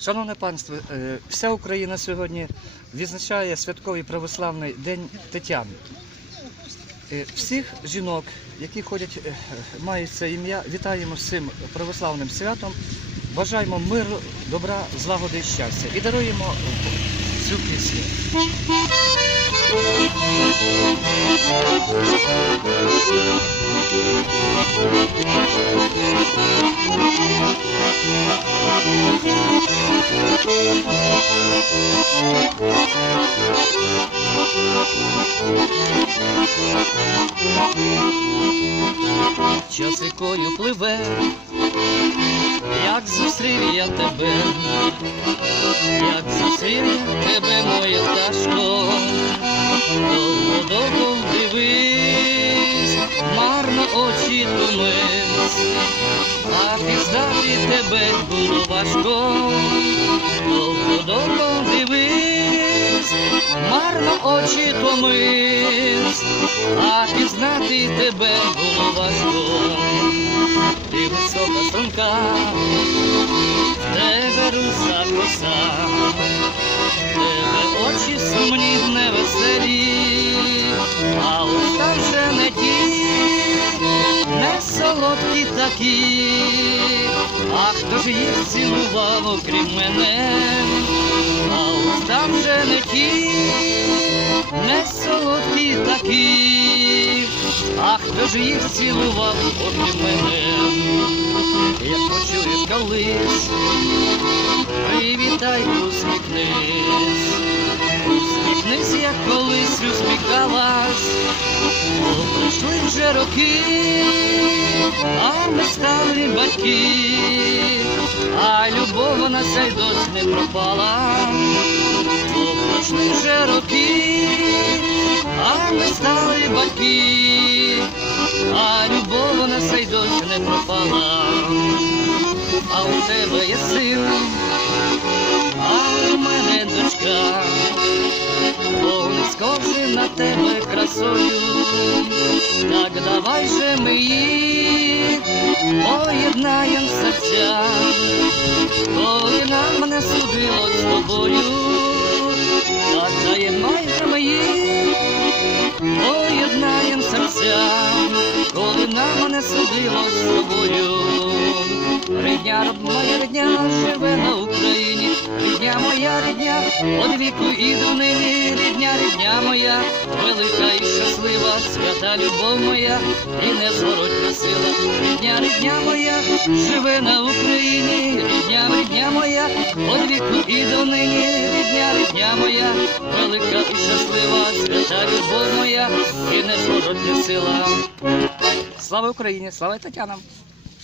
Шановне панство, е, вся Україна сьогодні відзначає святковий православний день Тетяни. Е, Всіх жінок, які ходять, е, мають це ім'я, вітаємо з цим православним святом. Бажаємо миру, добра, злагоди і щастя. І даруємо цю пісню. Час рікою пливе, як зустрів я тебе, як зустрів я тебе, моє пташко, довго довго дивись, марно очі тумись, а пізнати тебе було важко, довго дивись, марно очі тумись, а пізнати тебе було важко. Ти висока струнка, в тебе руса коса, в тебе очі сумні невеселі, а уста вже не ті, не солодкі такі, а хто ж їх цілував, окрім мене, а уста вже не ті, не солодкі такі, а хто ж їх цілував, окрім мене, як почуєш колись, привітай, усміхнись, усміхнись, як колись усміхалась, бо пройшли вже роки, а ми стали батьки, а любов у нас й досі не пропала, пройшли вже роки, а ми стали батьки, а любов у нас й досі не пропала, а у тебе є син, а у мене дочка, бо не схожі на тебе красою, так давай же ми їх поєднаєм серця, коли нам не судило з тобою, так даємай же ми од віку і до нині, рідня, рідня моя, велика і щаслива, свята любов моя, і незворотня сила. Рідня, рідня моя, живе на Україні, рідня, рідня моя, од віку і до нині, рідня, рідня моя, велика і щаслива, свята любов моя, і незворотня сила. Слава Україні, слава Тетянам!